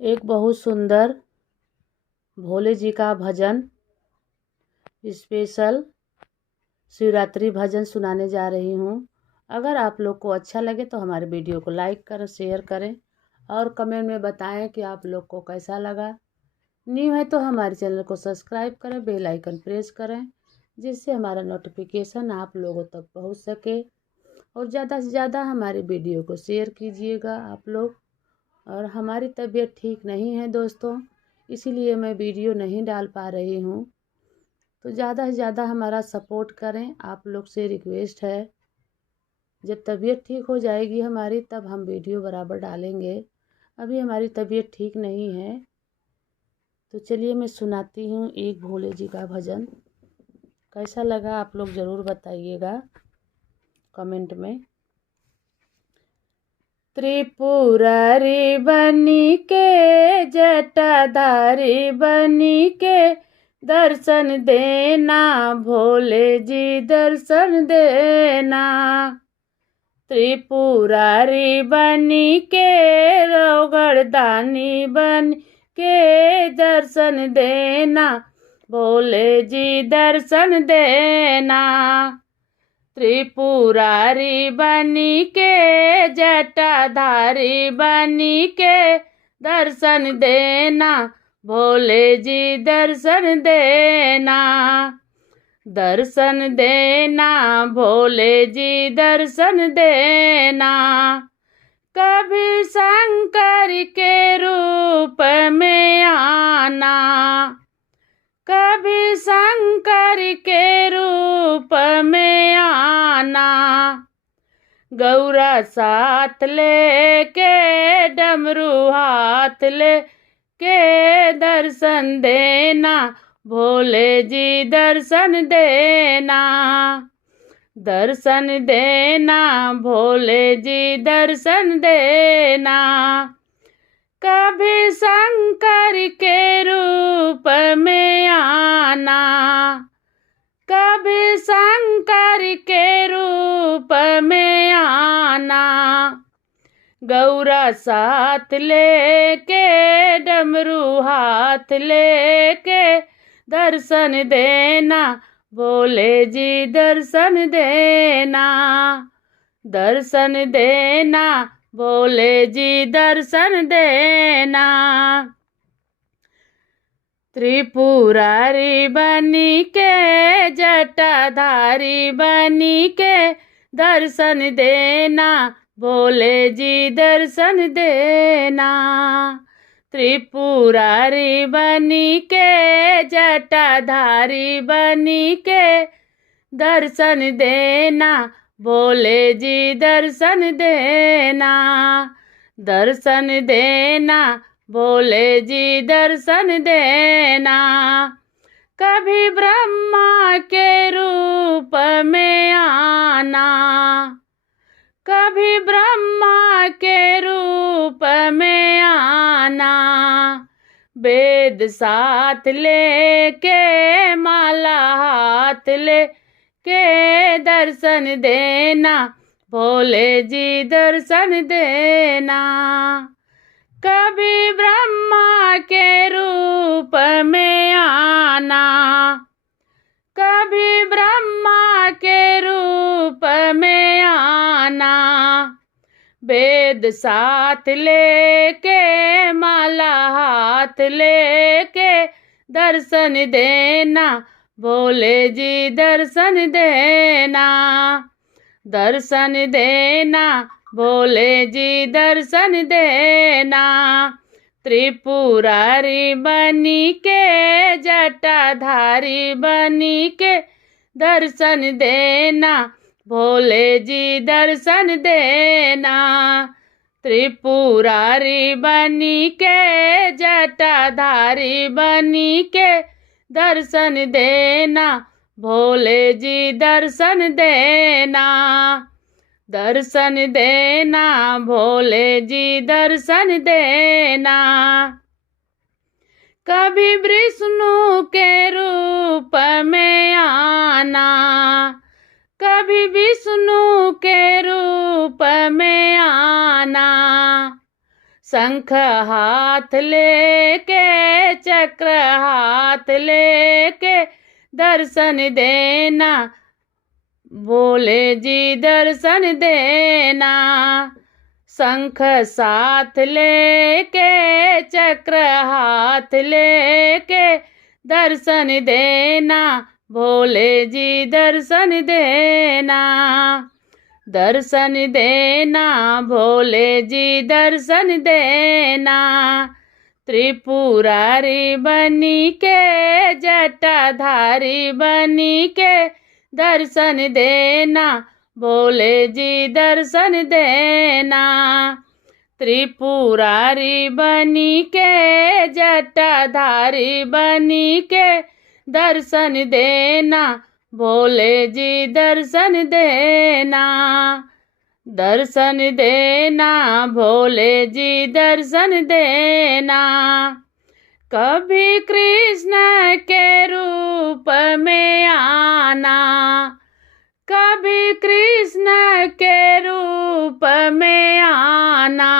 एक बहुत सुंदर भोले जी का भजन स्पेशल शिवरात्रि भजन सुनाने जा रही हूँ। अगर आप लोग को अच्छा लगे तो हमारे वीडियो को लाइक करें, शेयर करें और कमेंट में बताएं कि आप लोग को कैसा लगा। न्यू है तो हमारे चैनल को सब्सक्राइब करें, बेल आइकन प्रेस करें, जिससे हमारा नोटिफिकेशन आप लोगों तक पहुँच सके। और ज़्यादा से ज़्यादा हमारे वीडियो को शेयर कीजिएगा आप लोग। और हमारी तबीयत ठीक नहीं है दोस्तों, इसीलिए मैं वीडियो नहीं डाल पा रही हूँ। तो ज़्यादा से ज़्यादा हमारा सपोर्ट करें, आप लोग से रिक्वेस्ट है। जब तबीयत ठीक हो जाएगी हमारी तब हम वीडियो बराबर डालेंगे। अभी हमारी तबीयत ठीक नहीं है। तो चलिए मैं सुनाती हूँ एक भोले जी का भजन। कैसा लगा आप लोग ज़रूर बताइएगा कमेंट में। त्रिपुरारी बनी के, जटाधारी बनी के, दर्शन देना भोले जी दर्शन देना। त्रिपुरारी बनी के, रौगढ़दानी बन के, दर्शन देना भोले जी दर्शन देना। त्रिपुरारी बनी के, जटाधारी बनी के, दर्शन देना भोले जी दर्शन देना। दर्शन देना भोले जी दर्शन देना। कभी शंकर के रूप में आना, कभी शंकर के रूप में आना। गौरा साथ लेके, डमरू हाथ लेके, दर्शन देना भोले जी दर्शन देना। दर्शन देना भोले जी दर्शन देना। कभी शंकर के रूप में आना, कभी शंकर के रूप में आना। गौरा साथ लेके, डमरू हाथ लेके, दर्शन देना भोले जी दर्शन देना। दर्शन देना भोले जी दर्शन देना। त्रिपुरारी बनी के, जटाधारी बनी के, दर्शन देना भोले जी दर्शन देना। त्रिपुरारी बनी के, जटाधारी बनी के, दर्शन देना भोले जी दर्शन देना। दर्शन देना भोले जी दर्शन देना। कभी ब्रह्मा के रूप में आना, कभी ब्रह्मा के रूप में आना। वेद साथ लेके, माला हाथ लेके, दर्शन देना भोले जी दर्शन देना। कभी ब्रह्मा के रूप में आना, कभी ब्रह्मा के रूप में आना। वेद साथ लेके, माला हाथ लेके, दर्शन देना भोले जी दर्शन देना। दर्शन देना भोले जी दर्शन देना। त्रिपुरारी बनी के, जटाधारी बनी के, दर्शन देना भोले जी दर्शन देना। त्रिपुरारी बनी के, जटाधारी बनी के, दर्शन देना भोले जी दर्शन देना। दर्शन देना भोले जी दर्शन देना। कभी विष्णु के रूप में आना, कभी विष्णु के रूप में आना। शंख हाथ लेके चक्र हाथ लेके दर्शन देना, भोले जी दर्शन देना। शंख साथ लेके चक्र हाथ लेके दर्शन देना, भोले जी दर्शन देना। दर्शन देना, भोले जी दर्शन देना। त्रिपुरारी बनी के जटाधारी बनी के दर्शन देना, भोले जी दर्शन देना। त्रिपुरारी बनी के जटाधारी बनी के दर्शन देना, भोले जी दर्शन देना। दर्शन देना, भोले जी दर्शन देना। कभी कृष्ण के रूप में आना, कभी कृष्ण के रूप में आना।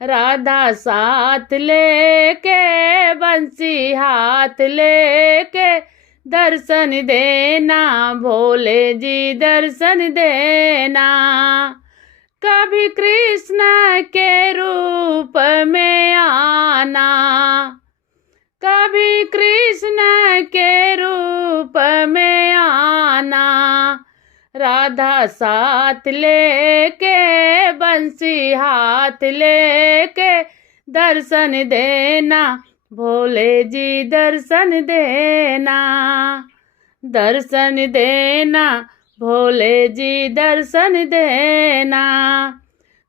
राधा साथ लेके बंसी हाथ लेके दर्शन देना, भोले जी दर्शन देना। कभी कृष्ण के रूप में आना, कभी कृष्ण के रूप में आना। राधा साथ लेके बंसी हाथ लेके दर्शन देना, भोले जी दर्शन देना। दर्शन देना, भोले जी दर्शन देना।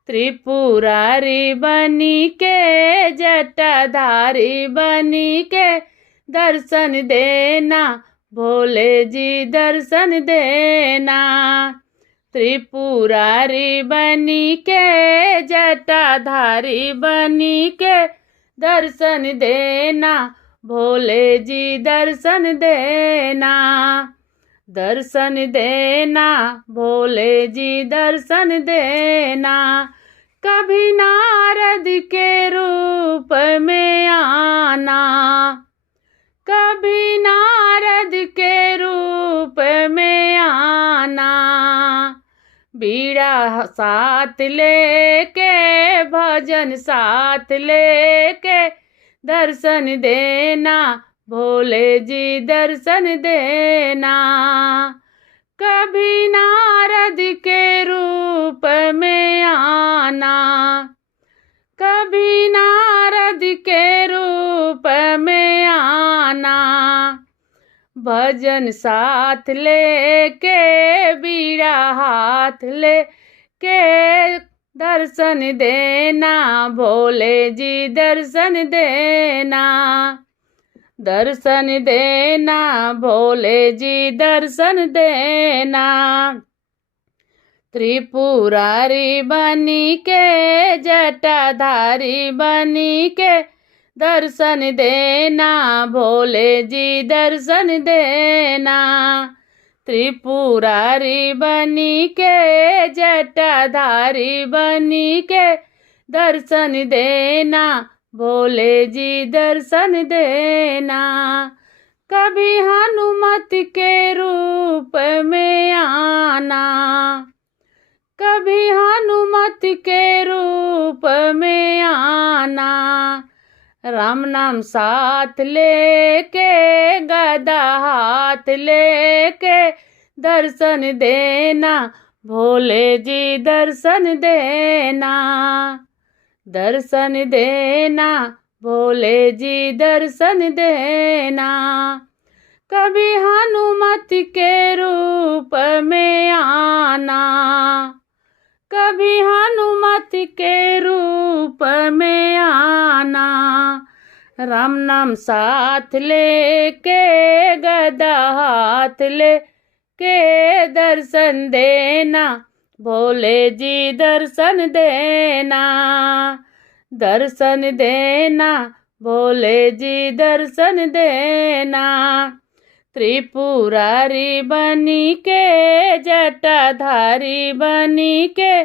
त्रिपुरारी बनी के जटाधारी बनी के दर्शन देना, भोले जी दर्शन देना। त्रिपुरारी बनी के जटाधारी बनी के दर्शन देना, भोले जी दर्शन देना। दर्शन देना, भोले जी दर्शन देना। कभी नारद के रूप में आना, कभी नारद के रूप में आना। बीड़ा साथ लेके भजन साथ लेके दर्शन देना, भोले जी दर्शन देना। कभी नारद के रूप में आना, कभी नारद के रूप में आना। भजन साथ लेके बीड़ा हाथ लेके दर्शन देना, भोले जी दर्शन देना। दर्शन देना, भोले जी दर्शन देना। त्रिपुरारी बनी के जटाधारी बनी के दर्शन देना, भोले जी दर्शन देना। त्रिपुरारी बनी के जटाधारी बनी के दर्शन देना, भोले जी दर्शन देना। कभी हनुमत के रूप में आना, कभी हनुमत के रूप में आना। राम नाम साथ लेके गदा हाथ लेके दर्शन देना, भोले जी दर्शन देना। दर्शन देना, भोले जी दर्शन देना। कभी हनुमत के रूप में आना, कभी हनुमत के रूप में आना। राम नाम साथ लेके गदा हाथ लेके दर्शन देना, भोले जी दर्शन देना। दर्शन देना, भोले जी दर्शन देना। त्रिपुरारी बनी के जटाधारी बनी के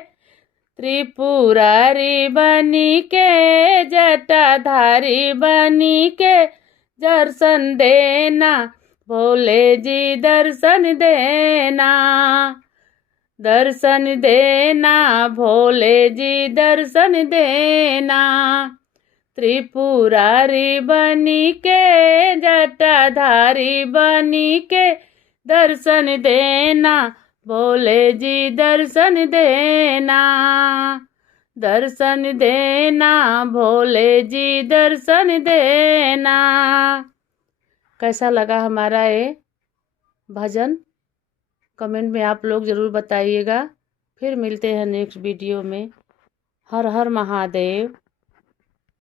त्रिपुरारी बनी के जटाधारी बनी के दर्शन देना भोले जी, दर्शन देना, दर्शन देना भोले जी, दर्शन देना। त्रिपुरारी बनी के जटाधारी बनी के दर्शन देना भोले जी, दर्शन देना, दर्शन देना भोले जी, दर्शन देना। कैसा लगा हमारा ये भजन? कमेंट में आप लोग ज़रूर बताइएगा। फिर मिलते हैं नेक्स्ट वीडियो में। हर हर महादेव।